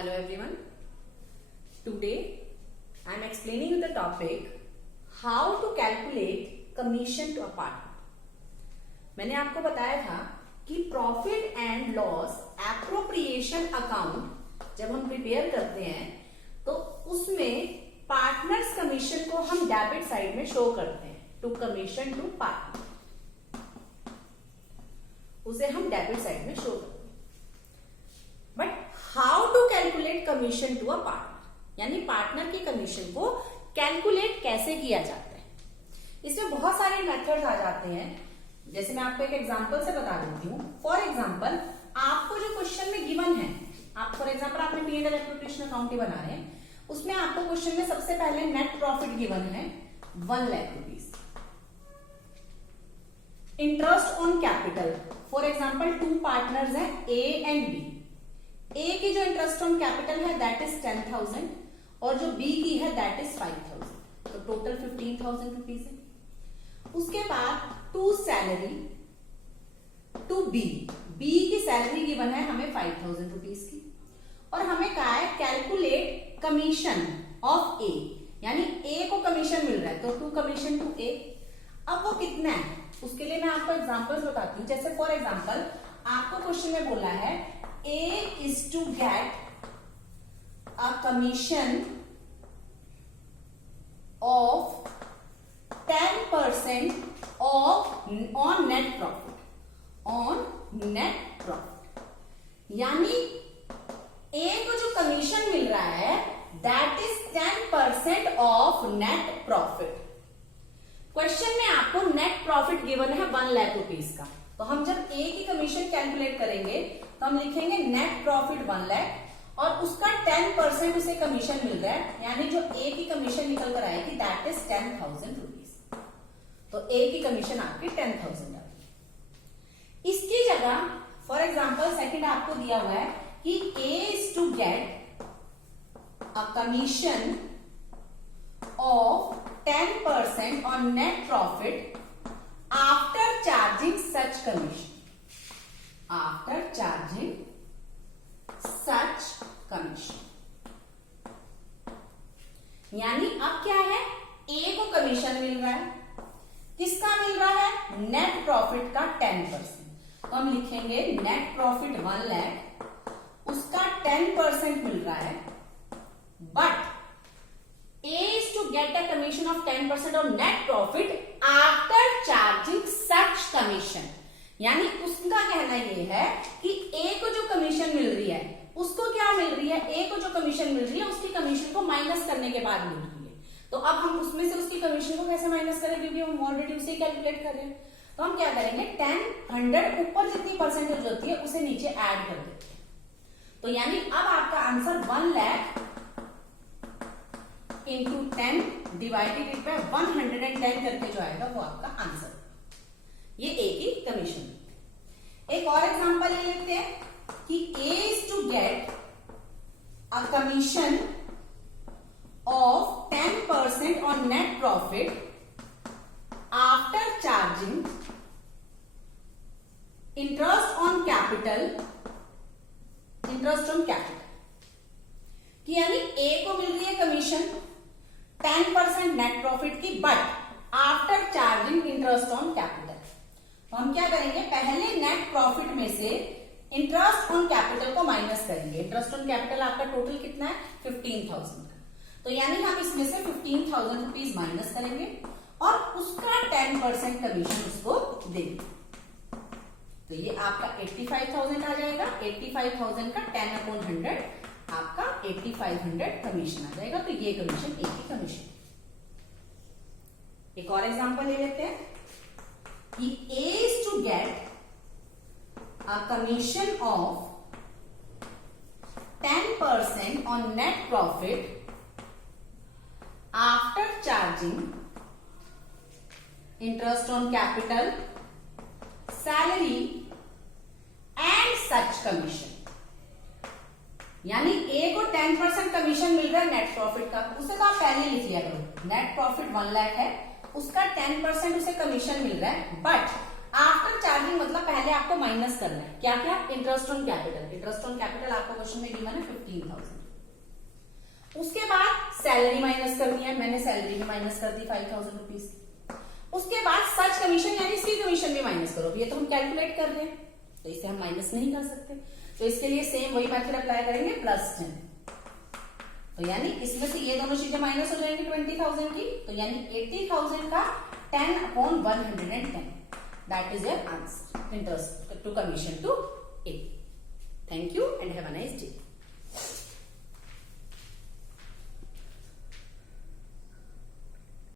Hello everyone. Today I am explaining you the topic how to calculate commission to a partner. मैंने आपको बताया था कि profit and loss appropriation account जब हम प्रिपेयर करते हैं तो उसमें पार्टनर्स कमीशन को हम डेबिट साइड में शो करते हैं, टू कमीशन टू पार्टनर, उसे हम डेबिट साइड में शो करते हैं. But how to calculate commission to a partner, यानी पार्टनर की कमीशन को कैलकुलेट कैसे किया जाता है. इसमें बहुत सारे मेथड्स आ जाते हैं. जैसे मैं आपको एक एग्जांपल से बता देती हूँ. फॉर एग्जांपल आपको जो क्वेश्चन में गिवन है, आप फॉर एग्जांपल आपने P&L एप्रोप्रिएशन अकाउंट ही बना रहे हैं, उसमें आपको क्वेश्चन में सबसे पहले नेट प्रॉफिट गिवन है 1 lakh rupees. Interest on capital, for example 2 partners हैं A एंड B. ए की जो इंटरेस्ट ऑन कैपिटल है दैट इज 10,000 और जो बी की है दैट इज 5,000, तो टोटल 15,000 रुपीज है. उसके बाद to salary to B, B की सैलरी गिवन है हमें 5,000 रुपीज की, और हमें कहा है कैलकुलेट कमीशन ऑफ ए, यानी ए को कमीशन मिल रहा है तो टू कमीशन टू ए. अब वो कितना है उसके लिए मैं आपको एग्जांपल्स बताती हूँ. जैसे फॉर एग्जांपल आपको क्वेश्चन में बोला है A is to get a commission of 10% on net profit. On net profit. यानी A को जो कमीशन मिल रहा है that is 10% of net profit. Question में आपको नेट प्रॉफिट गिवन है 1 लाख रुपीज का, तो हम जब A की कमीशन कैलकुलेट करेंगे तो हम लिखेंगे नेट प्रॉफिट 1 लाख और उसका 10% उसे कमीशन मिल रहा है, यानी जो A की कमीशन निकल कर आएगी दैट इज 10,000 रुपीज. तो A की कमीशन आपकी 10,000 आएगी. इसकी जगह फॉर एग्जांपल सेकंड आपको दिया हुआ है कि A is to get a commission of 10% on net profit after charging such commission. After charging such commission, यानी अब क्या है, A को कमीशन मिल रहा है, किसका मिल रहा है, नेट प्रॉफिट का 10%. तो हम लिखेंगे नेट प्रॉफिट 1 लाख, उसका 10% मिल रहा है, but A is to get a commission of 10% on net profit after charging such commission. यानी उसका कहना ये है कि ए को जो कमीशन मिल रही है उसको क्या मिल रही है, ए को जो कमीशन मिल रही है उसकी कमीशन को माइनस करने के बाद मिल रही है. तो अब हम उसमें से उसकी कमीशन को कैसे माइनस करें, क्योंकि हम ऑलरेडी उसे कैलकुलेट कर रहे हैं. तो हम क्या करेंगे 10, 100 ऊपर जितनी परसेंटेज होती है उसे नीचे ऐड कर देते हैं. तो यानी अब आपका answer 1 lakh into 10 divided by 110 करके जो आएगा वो आपका आंसर. ये ए की कमीशन. एक और एग्जांपल ले लेते हैं कि A is to get a commission of 10% on net profit after charging interest on capital. कि यानी A को मिल रही है कमीशन 10% नेट प्रॉफिट की, but after charging interest on capital. तो हम क्या करेंगे, पहले नेट प्रॉफिट में से इंटरेस्ट ऑन कैपिटल को माइनस करेंगे. इंटरेस्ट ऑन कैपिटल आपका टोटल कितना है 15,000 का, तो यानी हम इसमें से 15,000 रुपीज माइनस करेंगे और उसका 10% कमीशन उसको देंगे. तो ये आपका 85,000 आ जाएगा. 85,000 का 10/100 आपका 8500 कमीशन आ जाएगा. तो ये कमीशन ए की कमीशन. एक और एग्जांपल ले लेते हैं कि A is to get a commission of 10% on net profit after charging interest on capital, salary and such commission. यानी A को 10% कमीशन मिल रहा है नेट प्रॉफिट का, उसे तो आप पहले लिख लिया करो. नेट प्रॉफिट 1 लाख है, उसका 10% उसे कमीशन मिल रहा है, बट आफ्टर चार्जिंग मतलब पहले पहले आपको माइनस करना है क्या क्या, interest on capital. Interest on capital आपको क्वेश्चन में गिवन है 15,000। उसके बाद सैलरी माइनस करनी है, मैंने सैलरी भी माइनस कर दी 5,000 रुपीज। उसके बाद सच कमीशन यानी सी कमीशन भी माइनस करो। ये तो हम कैलकुलेट कर रहे हैं तो इसे हम माइनस नहीं कर सकते, तो इसके लिए सेम वही मेथड अप्लाई करेंगे +10। तो यानी इसमें से ये दोनों चीजें माइनस हो जाएंगी 20,000 की, तो यानी 80,000 का 10/110, that is your answer, interest to commission to A. Thank you and have a nice day.